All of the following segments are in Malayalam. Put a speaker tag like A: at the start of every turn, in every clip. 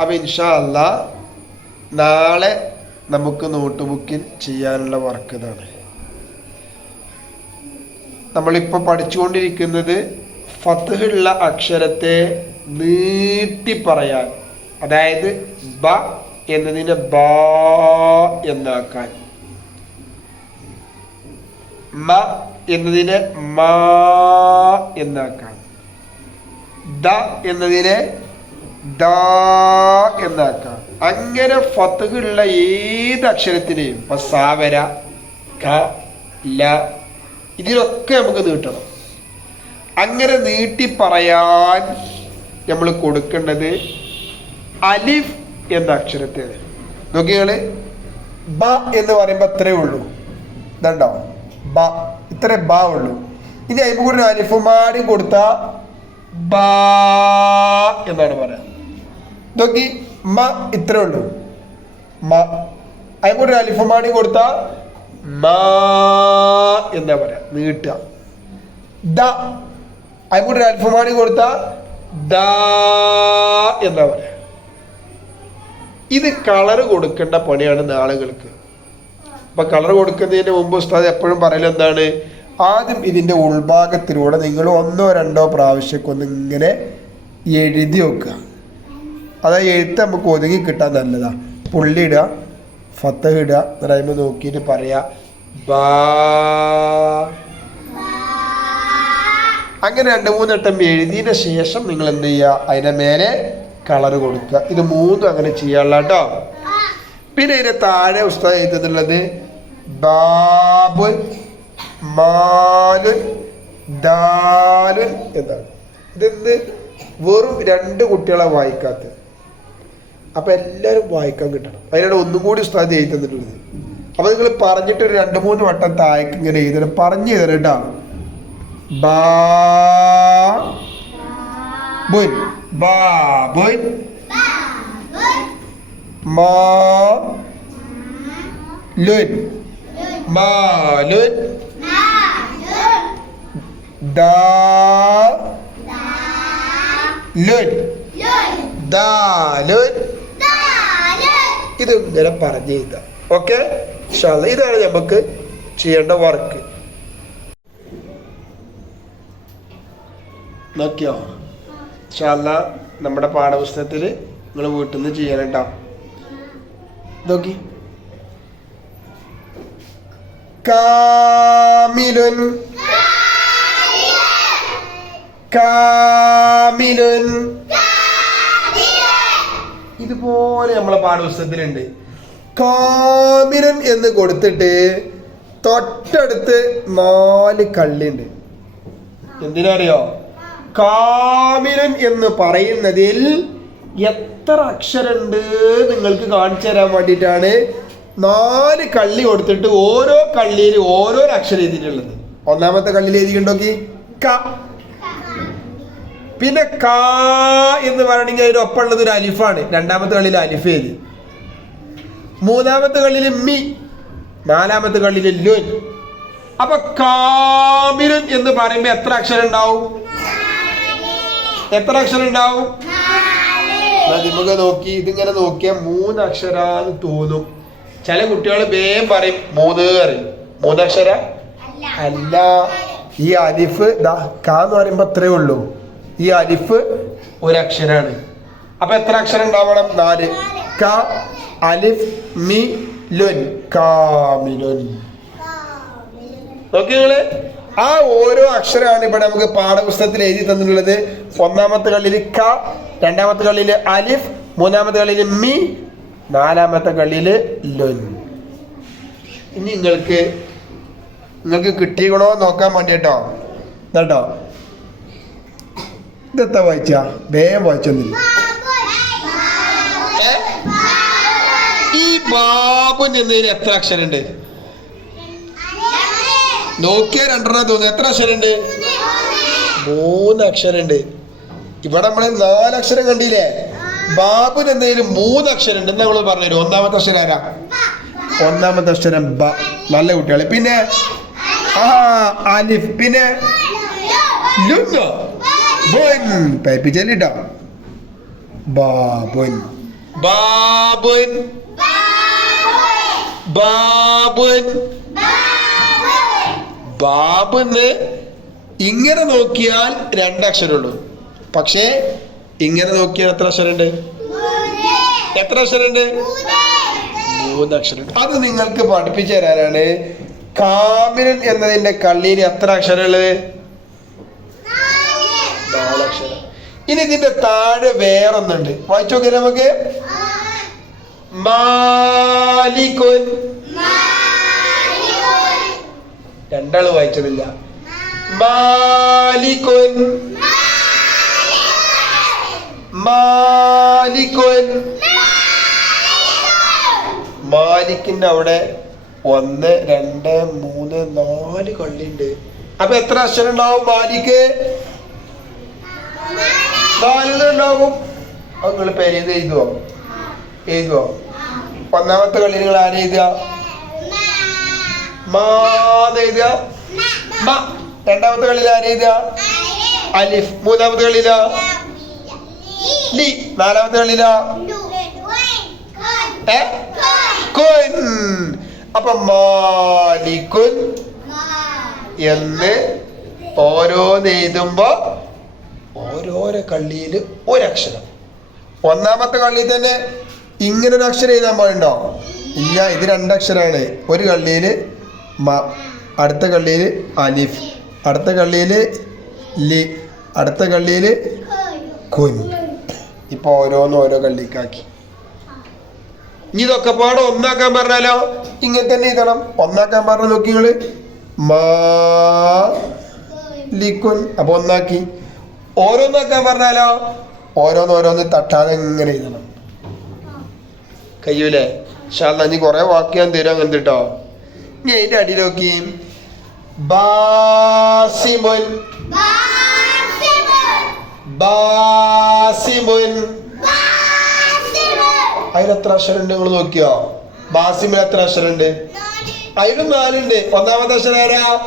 A: അപ്പം ഇൻഷാ അല്ല നാളെ നമുക്ക് നോട്ട് ബുക്കിൽ ചെയ്യാനുള്ള വർക്ക് ഇതാണ്. നമ്മളിപ്പോൾ പഠിച്ചുകൊണ്ടിരിക്കുന്നത് ഫത്തുള്ള അക്ഷരത്തെ നീട്ടി പറയാൻ അതായത് ബ എന്നതിനെ ബാ എന്നാക്കാൻ. മ എന്നതിനെ മാ എന്നാക്കാൻ. ദ എന്നതിനെ ദാ എന്നാക്കാം. അങ്ങനെ ഫത്തുകളുള്ള ഏത് അക്ഷരത്തിനെയും ഇപ്പൊ സാവര ക ല ഇതിലൊക്കെ നമുക്ക് നീട്ടണം അങ്ങനെ നീട്ടി പറയാൻ നമ്മൾ കൊടുക്കേണ്ടത് അലിഫ് എന്ന അക്ഷരത്തെ നോക്കിയാൾ ബ എന്ന് പറയുമ്പോൾ അത്രേ ഉള്ളൂ. ഇതുണ്ടോ? ബ ഇത്രേ ബ ഉള്ളൂ. ഇനി അതിന് കൂടി അലിഫുമാരും കൊടുത്ത ബ എന്നാണ് പറയാ നോക്കി മ ഇത്രേ ഉള്ളൂ. മ. അതിനൊരു അലിഫമാണി കൊടുത്ത മ എന്നാ പറയാ നീട്ട ദ. അതിനൊരു അലിഫമാണി കൊടുത്ത ദ എന്നാ പറയാ. ഇത് കളർ കൊടുക്കേണ്ട പണിയാണ് നാളുകൾക്ക്. അപ്പൊ കളർ കൊടുക്കുന്നതിന് മുമ്പ് ഉസ്താദ് എപ്പോഴും പറയൽ എന്താണ്? ആദ്യം ഇതിന്റെ ഉൾഭാഗത്തിലൂടെ നിങ്ങൾ ഒന്നോ രണ്ടോ പ്രാവശ്യമൊക്കെ ഒന്ന് ഇങ്ങനെ എഴുതി വെക്കുക. അതാ എഴുത്ത് നമുക്ക് ഒതുങ്ങി കിട്ടാൻ നല്ലതാ. പുള്ളി ഇടുക ഫത്ത ഇടുക എന്നിട്ട് നോക്കിയിട്ട് പറയാ ബാ. അങ്ങനെ രണ്ട് മൂന്ന് വട്ടം എഴുതിയതിന് ശേഷം നിങ്ങൾ എന്ത് ചെയ്യുക? അതിന്റെ മേലെ കളർ കൊടുക്കുക. ഇത് മൂന്നും അങ്ങനെ ചെയ്യാനുള്ള കേട്ടോ. പിന്നെ ഇതിന്റെ താഴെ പുസ്തകം എഴുതുന്നുള്ളത് ബാബുൻ മാലുൻ ദാലുൻ എന്നാണ്. ഇതെന്ത്? വെറും രണ്ട് കുട്ടികളെ വായിക്കാത്ത അപ്പൊ എല്ലാവരും വായിക്കാൻ കിട്ടണം. അതിനാണ് ഒന്നും കൂടി ഉസ്താദ് എഴുതി തന്നിട്ടുള്ളത്. അപ്പൊ നിങ്ങൾ പറഞ്ഞിട്ട് ഒരു രണ്ട് മൂന്ന് വട്ടം താഴേക്ക് ഇങ്ങനെ എഴുതണം പറഞ്ഞു തരണം കേട്ടോ. ബാബുൻ ദാലുൻ ഇത് ഇങ്ങനെ പറഞ്ഞു എഴുതാം ഓക്കെ ഇതാണ് നമുക്ക് ചെയ്യേണ്ട വർക്ക് നോക്കിയോ? ഷാല്ല നമ്മുടെ പാഠപുസ്തകത്തിൽ നിങ്ങൾ വീട്ടിൽ നിന്ന് ചെയ്യണം കേട്ടോ നോക്കി കാമിലുൻ. കാമിലുൻ. ഇതുപോലെ നമ്മളെ പാഠപുസ്തകത്തിലുണ്ട്. കാമിരൻ എന്ന് കൊടുത്തിട്ട് തൊട്ടടുത്ത് നാല് കള്ളിണ്ട് എന്തിനറിയോ? കാമിരൻ എന്ന് പറയുന്നതിൽ എത്ര അക്ഷരമുണ്ട് നിങ്ങൾക്ക് കാണിച്ചു തരാൻ വേണ്ടിയിട്ടാണ് നാല് കള്ളി കൊടുത്തിട്ട് ഓരോ കള്ളിയിൽ ഓരോ അക്ഷരം എഴുതിയിട്ടുള്ളത്. ഒന്നാമത്തെ കള്ളിയിൽ എഴുതിയിട്ടുണ്ടോക്കി ക പിന്നെ കാ എന്ന് പറയണമെങ്കിൽ അതിനൊപ്പം ഉള്ളത് ഒരു അലിഫാണ്. രണ്ടാമത്തെ കളിയിൽ അലിഫ് എഴുതി മൂന്നാമത്തെ കളിയിൽ മി. നാലാമത്തെ കളിയിൽ ലുൻ. അപ്പൊ കാമിരൻ എന്ന് പറയുമ്പോ എത്ര അക്ഷരം ഉണ്ടാവും? എത്ര അക്ഷരം ഉണ്ടാവും? നമുക്ക് നോക്കി. ഇതിങ്ങനെ നോക്കിയാൽ മൂന്ന് അക്ഷരാന്ന് തോന്നും. ചില കുട്ടികൾ വേഗം പറയും മൂന്ന് പറയും. മൂന്നക്ഷര അല്ല. ഈ അലിഫ് ദാ കാ എന്ന് പറയുമ്പോ അത്രേ ഉള്ളൂ. ഈ അലിഫ് ഒരക്ഷരാണ്. അപ്പൊ എത്ര അക്ഷരം ഉണ്ടാവണം നാല്. ക അലിഫ് മി ലുൻ. കാമിലുൻ. നോക്കി നിങ്ങൾ. ആ ഓരോ അക്ഷരമാണ് ഇവിടെ നമുക്ക് പാഠപുസ്തകത്തിൽ എഴുതി തന്നിട്ടുള്ളത്. ഒന്നാമത്തെ കളിയിൽ ക രണ്ടാമത്തെ കളിയിൽ അലിഫ് മൂന്നാമത്തെ കളിയിൽ മി നാലാമത്തെ കളിയിൽ ലുൻ. ഇനി നിങ്ങൾക്ക് നിങ്ങൾക്ക് കിട്ടിയണോ നോക്കാൻ വേണ്ടിട്ടോ കേട്ടോ ഇതെത്താ വായിച്ച? വേഗം വായിച്ചൊന്നില്ല? ഈ ബാബുൻ എന്നതിന് എത്ര അക്ഷരമുണ്ട്? നോക്കിയ രണ്ടെണ്ണം തോന്നുന്നു. എത്ര അക്ഷരമുണ്ട്? മൂന്ന് അക്ഷരമുണ്ട്. ഇവിടെ നമ്മൾ നാല് അക്ഷരം കണ്ടില്ലേ? ബാബുന് എന്തെങ്കിലും മൂന്ന് അക്ഷരം ഉണ്ട് നമ്മൾ പറഞ്ഞു ഒന്നാമത്തെ അക്ഷരം ആരാ? ഒന്നാമത്തെ അക്ഷരം ബ. നല്ല കുട്ടികളെ. പിന്നെ? ആ അലിഫ്. പിന്നെ? ലുന്നോ ബുൻ പൈപ്പിച്ചല്ലിട്ടോ ബാബുൻ ബാബുൻ ബാബുൻ ബാബുന്ന് ഇങ്ങനെ നോക്കിയാൽ രണ്ടക്ഷരമുള്ളൂ. പക്ഷേ ഇങ്ങനെ നോക്കിയാൽ എത്ര അക്ഷരമുണ്ട്? എത്ര അക്ഷരമുണ്ട്? മൂന്ന്. അക്ഷരം അത് നിങ്ങൾക്ക് പഠിപ്പിച്ചു തരാനാണ്. കാമിരൻ എന്നതിന്റെ കള്ളിയിൽ എത്ര അക്ഷരമുള്ളത് നാലക്ഷരം ഇനി ഇതിന്റെ താഴെ വേറൊന്നുണ്ട്. വായിച്ചു നോക്കിയാൽ നമുക്ക്. മാലിക്കുൻ രണ്ടാൾ വായിച്ചതില്ല. മാലിക്കുൻ മാലിക്കുൻ മാലിക്കിന്റെ അവിടെ ഒന്ന് രണ്ട് മൂന്ന് നാല് കള്ളിണ്ട് അപ്പൊ എത്ര അക്ഷരം ഉണ്ടാവും മാലിക്ക് നാലെണ്ണം ഉണ്ടാകും അത് നിങ്ങൾ പേര് എഴുതുവോ? എഴുതുവോ? ഒന്നാമത്തെ കളി നിങ്ങൾ ആരെ എഴുതുക? മാന്ന് എഴുതുക. മ. രണ്ടാമത്തെ കളിയിൽ ആരെ എഴുതുക? അലിഫ്. മൂന്നാമത്തെ കളിയില? ലി. നാലാമത്തെ കളിയില? ഏ? കുൻ അപ്പൊ മാലിക്കുൻ എന്ന് ഓരോന്ന് എഴുതുമ്പോ ഓരോരോ കള്ളിയിൽ ഒരക്ഷരം. ഒന്നാമത്തെ കള്ളി തന്നെ ഇങ്ങനെ ഒരു അക്ഷരം എഴുതാൻ പാടുണ്ടോ? ഇല്ല ഇത് രണ്ടക്ഷരമാണ്. ഒരു കള്ളിയിൽ മ അടുത്ത കള്ളിയിൽ അലിഫ് അടുത്ത കള്ളിയിൽ ലി അടുത്ത കള്ളിയിൽ കുൻ. ഇപ്പൊ ഓരോന്ന് ഓരോ കള്ളിക്കാക്കി. ഇനി ഇതൊക്കെ പാടെ ഒന്നാക്കാൻ പറഞ്ഞാലോ? ഇങ്ങനെ തന്നെ എഴുതണം. ഒന്നാക്കാൻ പറഞ്ഞ നോക്കി നിങ്ങൾ മാ ലിക്കുൻ അപ്പൊ ഒന്നാക്കി. ഓരോന്നാക്കാൻ പറഞ്ഞാലോ? ഓരോന്നോരോന്ന് ഓരോന്ന് തട്ടാതെ ഇങ്ങനെ എഴുതണം. കയ്യൂലേ? ഷാല്ല നീ കുറെ വാക്ക് ഞാൻ തരും അങ്ങനെ കേട്ടോ ഇനി അതിന്റെ അടി നോക്കി. ബാസിമുൻ. ബാസിമുൻ. അതിൽ എത്ര അക്ഷരം ഉണ്ട് നിങ്ങൾ നോക്കിയോ? ബാസിമിൽ എത്ര അക്ഷരണ്ട് അതിലും നാലുണ്ട്. ഒന്നാമത്തെ അക്ഷരം ആരാ.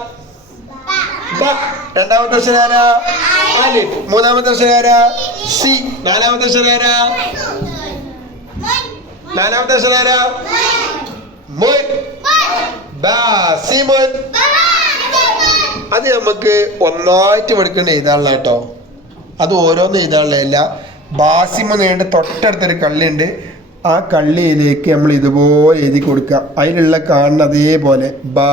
A: രണ്ടാമത്തെ അക്ഷരം ആരാ? അലിഫ് മൂന്നാമത്തെ അക്ഷരം സി. നാലാമത്തെ അക്ഷരം ആരാ? നാലാമത്തെ അക്ഷരം ആരാ? മുൻ ബാസിമുൻ അത് നമുക്ക് ഒന്നായിട്ട് പഠിക്കേണ്ട എഴുതാനുള്ള കേട്ടോ. അത് ഓരോന്ന് എഴുതാനുള്ളതല്ല ബാസിമ നേണ്ട തൊട്ടടുത്തൊരു കള്ളിയുണ്ട്. ആ കള്ളിയിലേക്ക് നമ്മൾ ഇതുപോലെ എഴുതി കൊടുക്കുക. അതിലുള്ള കാണുന്ന അതേപോലെ ബാ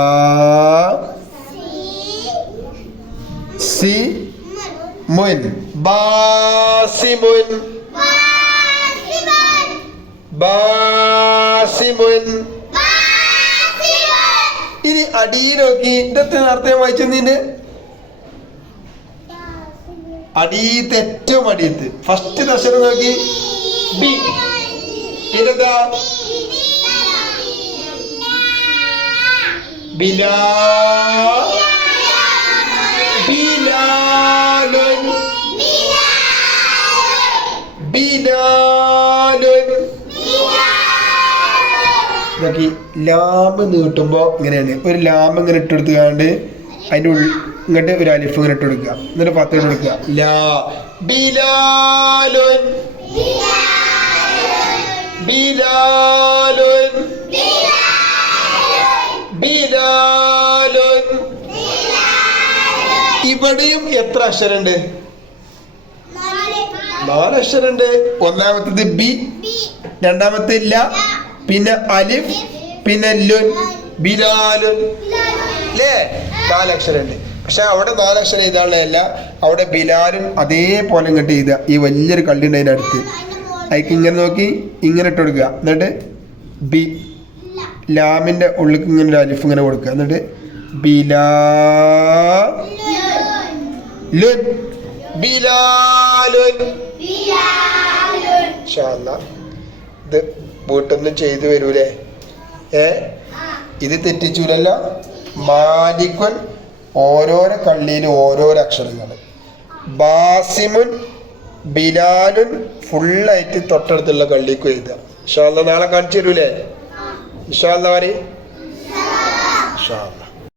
A: സി മുൻ ബാസിമുൻ ബാസിമുൻ ഇനി അടിയിൽ നോക്കി. ഇന്നത്തെ നേരത്തെ വായിച്ചതിന്റെ അടിയത്ത് ഏറ്റവും അടിയത്ത് ഫസ്റ്റ് ദശരം നോക്കി. ബി പിന്നെന്താ? ബിലാ. ലാമ് നീട്ടുമ്പോൾ ഇങ്ങനെയാണ്. ഒരു ലാമ് ഇങ്ങനെ ഇട്ടെടുത്തുകൊണ്ട് അതിന്റെ ഉള്ളിൽ ഇങ്ങോട്ട് ഒരു അലിഫ് ഇങ്ങനെ ഇട്ട് കൊടുക്കുക എന്നിട്ട് പത്ത് ഇട്ട് കൊടുക്കുക. ലാ. ബിലാലുൻ. ബിലാലുൻ. ബിലാലുൻ. ഇവിടെയും എത്ര അക്ഷരമുണ്ട് നാല് അക്ഷരമുണ്ട് ഒന്നാമത്തേത് ബി. രണ്ടാമത്തെ ല. പിന്നെ അലിഫ്. പിന്നെ ലുൻ ബിലാലുൻ. അല്ലേ നാലക്ഷരമുണ്ട് പക്ഷെ അവിടെ നാലക്ഷരം എഴുതാനുള്ളതല്ല. അവിടെ ബിലാലും അതേപോലെ ഇങ്ങോട്ട് എഴുതുക. ഈ വലിയൊരു കള്ളിന്റെ അതിന്റെ അടുത്ത്. അതിക്ക് ഇങ്ങനെ നോക്കി ഇങ്ങനെ ഇട്ട് കൊടുക്കുക. എന്നിട്ട് ബി ലാമിന്റെ ഉള്ളിൽ ഇങ്ങനെ ഒരു അലിഫ് ഇങ്ങനെ കൊടുക്കുക. എന്നിട്ട് ബിലാ ലുൻ ബിലാലുൻ. ഇത് വീട്ടിൽ നിന്ന് ചെയ്തു വരൂലേ? ഏ? ഇത് തെറ്റിച്ചൂലല്ല? മാലിക്കുൻ ഓരോരോ കള്ളിയിൽ ഓരോരോ അക്ഷരങ്ങൾ. ബാസിമുൻ ബിലാലുൻ ഫുള്ളായിട്ട് തൊട്ടടുത്തുള്ള കള്ളിക്ക് എഴുതുക. ഇൻഷാല്ല നാളെ കാണിച്ചു തരൂലേ? ഇൻഷാല്ല വരെ ഇൻഷാല്ല